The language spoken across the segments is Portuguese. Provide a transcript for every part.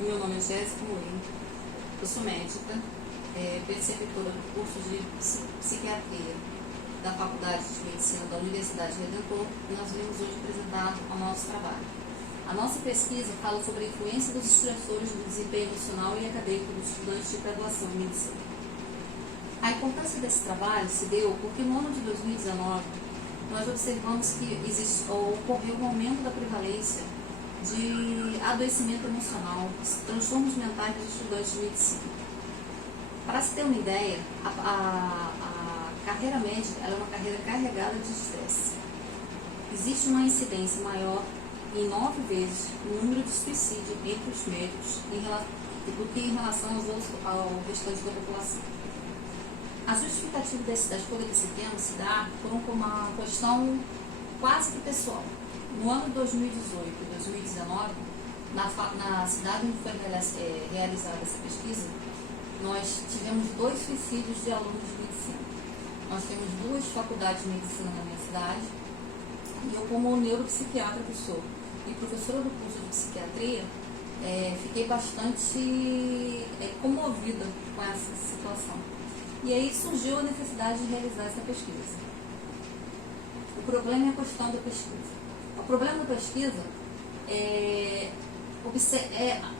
Meu nome é Jéssica Morim, eu sou médica, preceptora do curso de psiquiatria da Faculdade de Medicina da Universidade Redentor, e nós viemos hoje apresentar o nosso trabalho. A nossa pesquisa fala sobre a influência dos estressores no desempenho emocional e acadêmico dos estudantes de graduação em medicina. A importância desse trabalho se deu porque no ano de 2019 nós observamos que ocorreu um aumento da prevalência de adoecimento emocional, transtornos mentais dos estudantes de medicina. Para se ter uma ideia, a carreira médica ela é uma carreira carregada de estresse. Existe uma incidência maior em 9 vezes no número de suicídio entre os médicos do que em relação ao restante da população. A justificativa da escolha desse tema se dá por uma questão quase que pessoal. No ano de 2018 e 2019, na cidade onde foi realizada essa pesquisa, nós tivemos 2 suicídios de alunos de medicina. Nós temos 2 faculdades de medicina na minha cidade, e eu, como neuropsiquiatra que sou e professora do curso de psiquiatria, fiquei bastante comovida com essa situação. E aí surgiu a necessidade de realizar essa pesquisa. O problema é a questão da pesquisa. O problema da pesquisa é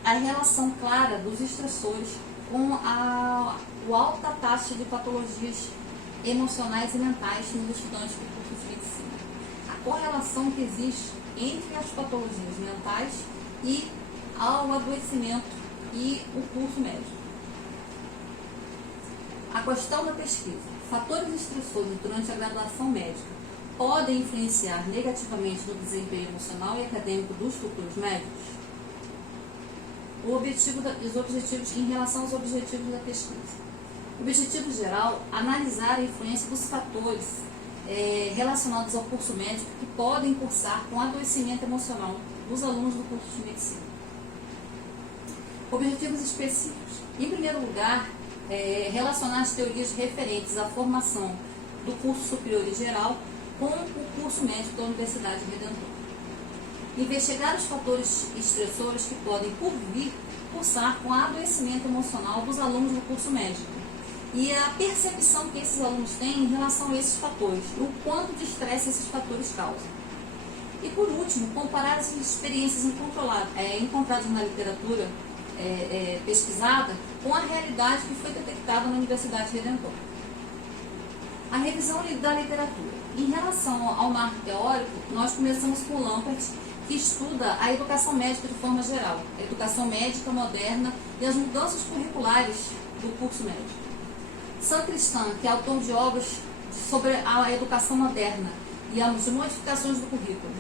a relação clara dos estressores com a alta taxa de patologias emocionais e mentais nos estudantes do curso de medicina. A correlação que existe entre as patologias mentais e ao adoecimento e o curso médico. A questão da pesquisa. Fatores estressores durante a graduação médica podem influenciar negativamente no desempenho emocional e acadêmico dos futuros médicos? Em relação aos objetivos da pesquisa. O objetivo geral, analisar a influência dos fatores relacionados ao curso médico que podem cursar com adoecimento emocional dos alunos do curso de medicina. Objetivos específicos. Em primeiro lugar, relacionar as teorias referentes à formação do curso superior e geral com o curso médico da Universidade Redentor. Investigar os fatores estressores que podem, por vir, cursar com adoecimento emocional dos alunos do curso médico e a percepção que esses alunos têm em relação a esses fatores, o quanto de estresse esses fatores causam. E, por último, comparar as experiências encontradas na literatura pesquisada com a realidade que foi detectada na Universidade Redentor. A revisão da literatura. Em relação ao marco teórico, nós começamos com o Lampert, que estuda a educação médica de forma geral, a educação médica moderna e as mudanças curriculares do curso médico. Saint-Tristan, que é autor de obras sobre a educação moderna e as modificações do currículo.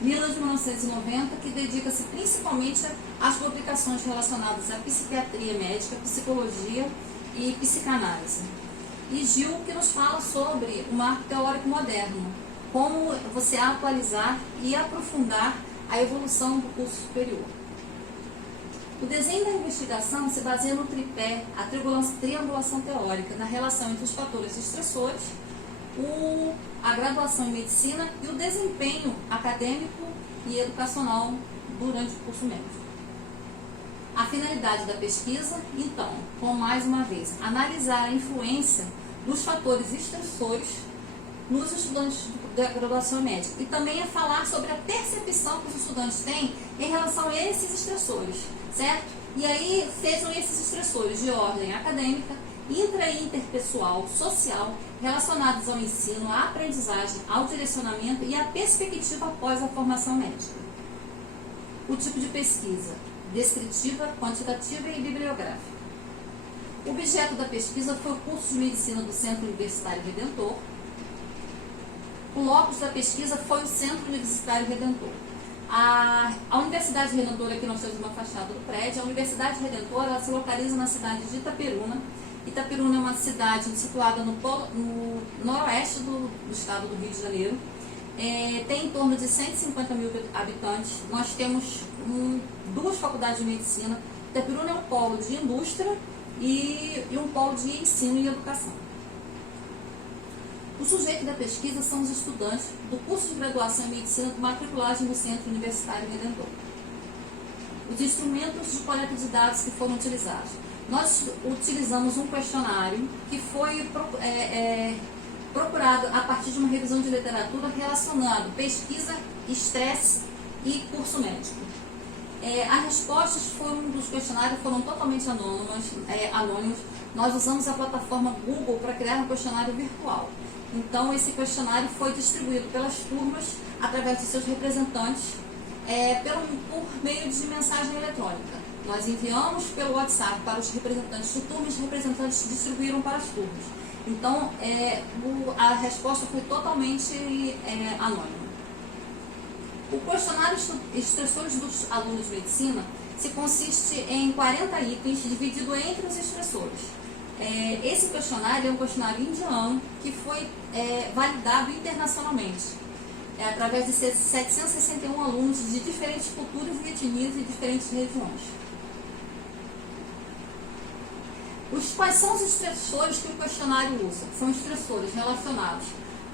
Miller, de 1990, que dedica-se principalmente às publicações relacionadas à psiquiatria médica, psicologia e psicanálise. E Gil, que nos fala sobre o marco teórico moderno, como você atualizar e aprofundar a evolução do curso superior. O desenho da investigação se baseia no tripé, a triangulação teórica, na relação entre os fatores estressores, a graduação em medicina e o desempenho acadêmico e educacional durante o curso médico. A finalidade da pesquisa, então, mais uma vez, analisar a influência dos fatores estressores nos estudantes da graduação médica e também falar sobre a percepção que os estudantes têm em relação a esses estressores, certo? E aí sejam esses estressores de ordem acadêmica, intra e interpessoal, social, relacionados ao ensino, à aprendizagem, ao direcionamento e à perspectiva após a formação médica. O tipo de pesquisa: descritiva, quantitativa e bibliográfica. O objeto da pesquisa foi o curso de medicina do Centro Universitário Redentor. O locus da pesquisa foi o Centro Universitário Redentor. A Universidade Redentor, aqui nós temos uma fachada do prédio. A Universidade Redentor ela se localiza na cidade de Itaperuna. Itaperuna é uma cidade situada no noroeste do estado do Rio de Janeiro. Tem em torno de 150 mil habitantes. Nós temos 2 faculdades de medicina. Itaperuna é um polo de indústria e um polo de ensino e educação. O sujeito da pesquisa são os estudantes do curso de graduação em medicina matriculados no Centro Universitário Redentor. os instrumentos de coleta de dados que foram utilizados. Nós utilizamos um questionário que foi procurado a partir de uma revisão de literatura relacionando pesquisa, estresse e curso médico. As respostas dos questionários foram totalmente anônimos. Nós usamos a plataforma Google para criar um questionário virtual. Então, esse questionário foi distribuído pelas turmas através de seus representantes por meio de mensagem eletrônica. Nós enviamos pelo WhatsApp para os representantes de turma e os representantes distribuíram para as turmas. Então, a resposta foi totalmente anônima. O questionário Estressores dos Alunos de Medicina se consiste em 40 itens dividido entre os estressores. Esse questionário é um questionário indiano que foi validado internacionalmente, através de 761 alunos de diferentes culturas e etnias e diferentes regiões. Quais são os estressores que o questionário usa? São estressores relacionados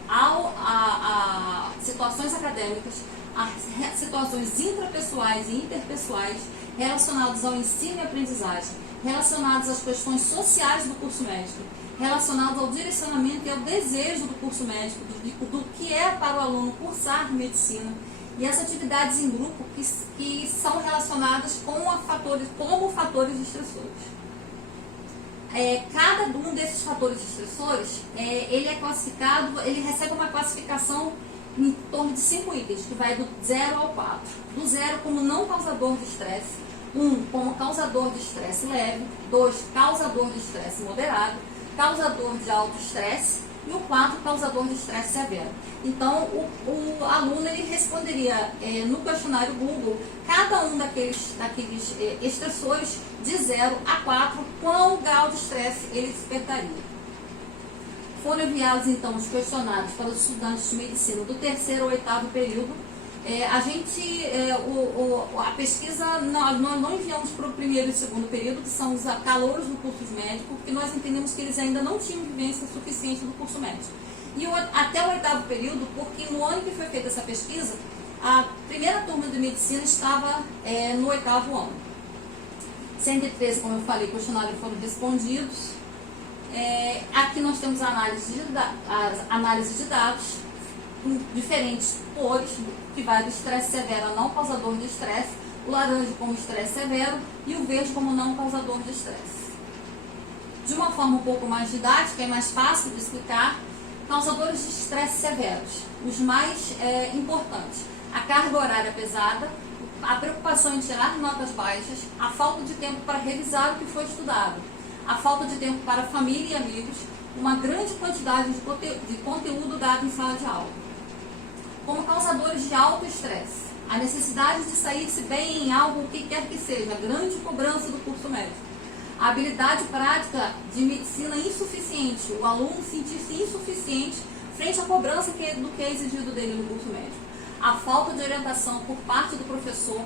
a situações acadêmicas, a situações intrapessoais e interpessoais, relacionados ao ensino e aprendizagem, relacionados às questões sociais do curso médico, relacionados ao direcionamento e ao desejo do curso médico, do que é para o aluno cursar medicina, e as atividades em grupo que são relacionadas como fatores estressores. Cada um desses fatores estressores, ele recebe uma classificação em torno de 5 itens, que vai do 0 ao 4. Do 0 como não causador de estresse, 1 como causador de estresse leve, 2 causador de estresse moderado, causador de alto estresse e o 4 causador de estresse severo. Então, o aluno ele responderia no questionário Google cada um daqueles estressores de 0 a 4, qual grau de estresse ele despertaria. Foram enviados, então, os questionários para os estudantes de medicina do 3º ao 8º período. A pesquisa, nós não enviamos para o 1º e 2º período, que são os calouros do curso médico, porque nós entendemos que eles ainda não tinham vivência suficiente do curso médico. E até o 8º período, porque no ano que foi feita essa pesquisa, a primeira turma de medicina estava no 8º ano. 113, como eu falei, questionários foram respondidos. Aqui nós temos a análise de dados com diferentes cores, que vai do estresse severo a não causador de estresse, o laranja como estresse severo e o verde como não causador de estresse. De uma forma um pouco mais didática e mais fácil de explicar, causadores de estresse severos, os mais importantes: a carga horária pesada, a preocupação em tirar notas baixas, a falta de tempo para revisar o que foi estudado, a falta de tempo para família e amigos, uma grande quantidade de conteúdo dado em sala de aula. Como causadores de alto estresse, a necessidade de sair-se bem em algo, o que quer que seja, a grande cobrança do curso médico, a habilidade prática de medicina insuficiente, o aluno sentir-se insuficiente frente à cobrança do que é exigido dele no curso médico, a falta de orientação por parte do professor,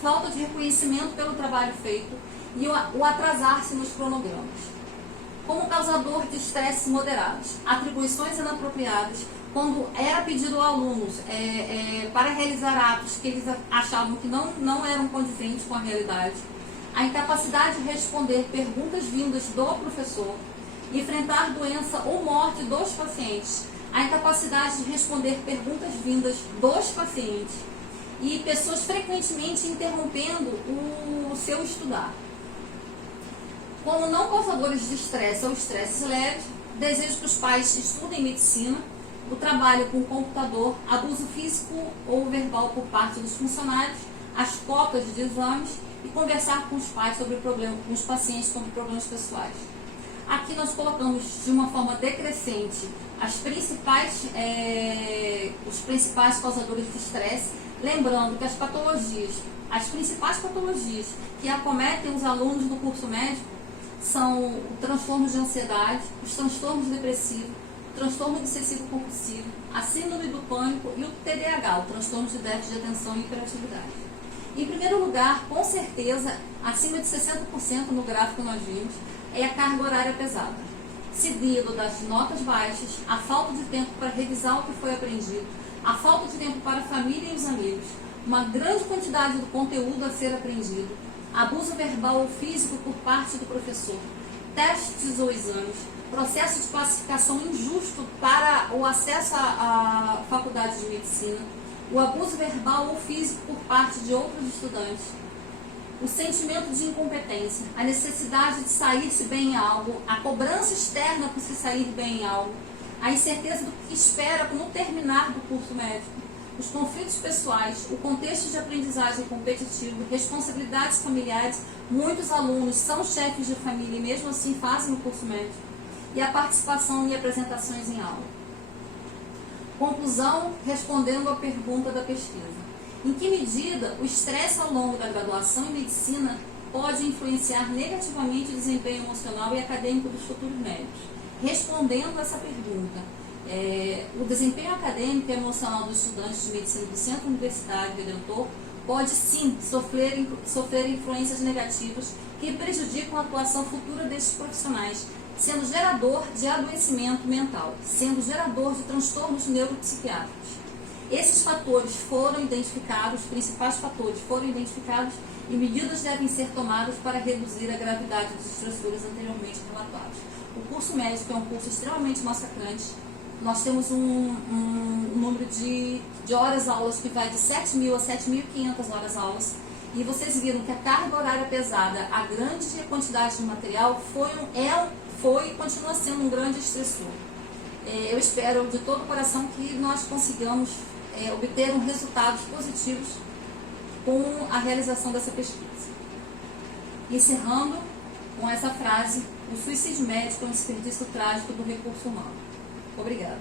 falta de reconhecimento pelo trabalho feito e o atrasar-se nos cronogramas. Como causador de estresse moderados, atribuições inapropriadas, quando era pedido a alunos para realizar atos que eles achavam que não eram condizentes com a realidade, a incapacidade de responder perguntas vindas do professor, enfrentar doença ou morte dos pacientes, a incapacidade de responder perguntas vindas dos pacientes e pessoas frequentemente interrompendo o seu estudar. Como não causadores de estresse ou estresses leves, desejo que os pais estudem medicina, o trabalho com o computador, abuso físico ou verbal por parte dos funcionários, as cópias de exames e conversar com os pais com os pacientes sobre problemas pessoais. Aqui nós colocamos de uma forma decrescente os principais causadores de estresse, lembrando que as principais patologias que acometem os alunos do curso médico são o transtorno de ansiedade, os transtornos depressivos, o transtorno obsessivo compulsivo, a síndrome do pânico e o TDAH, o transtorno de déficit de atenção e hiperatividade. Em primeiro lugar, com certeza, acima de 60% no gráfico que nós vimos, é a carga horária pesada, seguido das notas baixas, a falta de tempo para revisar o que foi aprendido, a falta de tempo para a família e os amigos, uma grande quantidade do conteúdo a ser aprendido, abuso verbal ou físico por parte do professor, testes ou exames, processo de classificação injusto para o acesso à faculdade de medicina, o abuso verbal ou físico por parte de outros estudantes, o sentimento de incompetência, a necessidade de sair-se bem em algo, a cobrança externa por se sair bem em algo, a incerteza do que espera no terminar do curso médico, os conflitos pessoais, o contexto de aprendizagem competitivo, responsabilidades familiares. Muitos alunos são chefes de família e mesmo assim fazem o curso médico, e a participação em apresentações em aula. Conclusão, respondendo à pergunta da pesquisa. Em que medida o estresse ao longo da graduação em medicina pode influenciar negativamente o desempenho emocional e acadêmico dos futuros médicos? Respondendo a essa pergunta, o desempenho acadêmico e emocional dos estudantes de medicina do Centro Universitário Redentor pode sim sofrer influências negativas que prejudicam a atuação futura destes profissionais, sendo gerador de adoecimento mental, sendo gerador de transtornos neuropsiquiátricos. Esses fatores foram identificados, os principais fatores foram identificados e medidas devem ser tomadas para reduzir a gravidade dos estressores anteriormente relatados. O curso médico é um curso extremamente massacrante. Nós temos um número de horas-aulas que vai de 7.000 a 7.500 horas-aulas. E vocês viram que a carga horária pesada, a grande quantidade de material, foi e continua sendo um grande estressor. Eu espero de todo o coração que nós consigamos obter resultados positivos com a realização dessa pesquisa. Encerrando com essa frase: o suicídio médico é um desperdício trágico do recurso humano. Obrigada.